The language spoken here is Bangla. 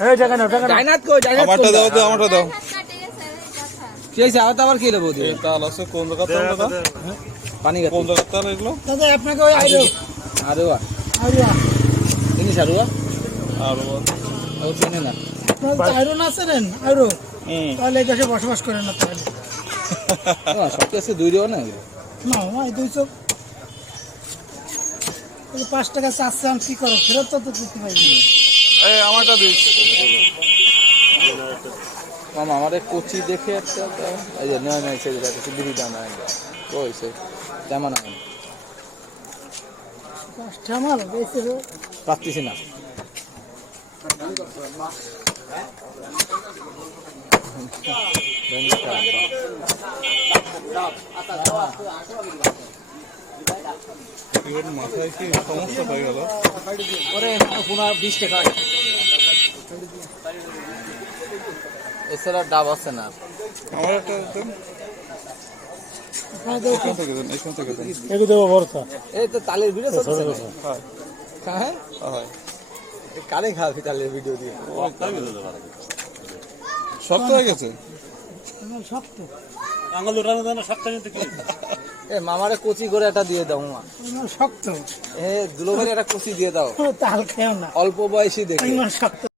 এই টাকা নাও টাকা নাও জায়নাত কই জায়নাত আমারটা দাও তো আমারটা দাও কি হইছে আও তো আবার কি দেবো এই তাল আছে কোন জায়গা তাল দাদা পানি কোন জায়গা তাল এগুলো দাদা আপনাকে ওই আইরো আরে বাহ আইরো জিনিস আরো আর ও চেনে না আপনার আইরো না আছেন আইরো হুম তাহলে এই দেশে বসবাস করেন না তাহলে সব কাছে দুই রিও না না ভাই 200 5 টাকা চাচ্ছে আমি কি করব ফেরত তো দিতে পারি এই আমারটা দিস মামা আমারে কোচি দেখে একটা এই যে নয় নয় ছেড়ে যাচ্ছে বিড়ি দানা কইছে কেমন আছেন আমার বেশি পাচ্ছিস না এবার মাথায় কি সমস্যা হয়ে গেল ওরে পুনা 20 টাকা এছাড়া ডাব আছে না আমার একটা দেন এখান থেকে দেন এখান থেকে দেন এগো দেবো ভরসা এই তো তালের ভিডিও চলছে হ্যাঁ হ্যাঁ হয় কারে খাবি তালের ভিডিও দিয়ে শক্ত হয়ে গেছে শক্ত আঙুল উঠানো দেন সবটা নিতে কি এ মামারে কোচি করে একটা দিয়ে দাও মা শক্ত এ দুলোভাইরে একটা কোচি দিয়ে দাও তাল খেও না অল্প বয়সী দেখে শক্ত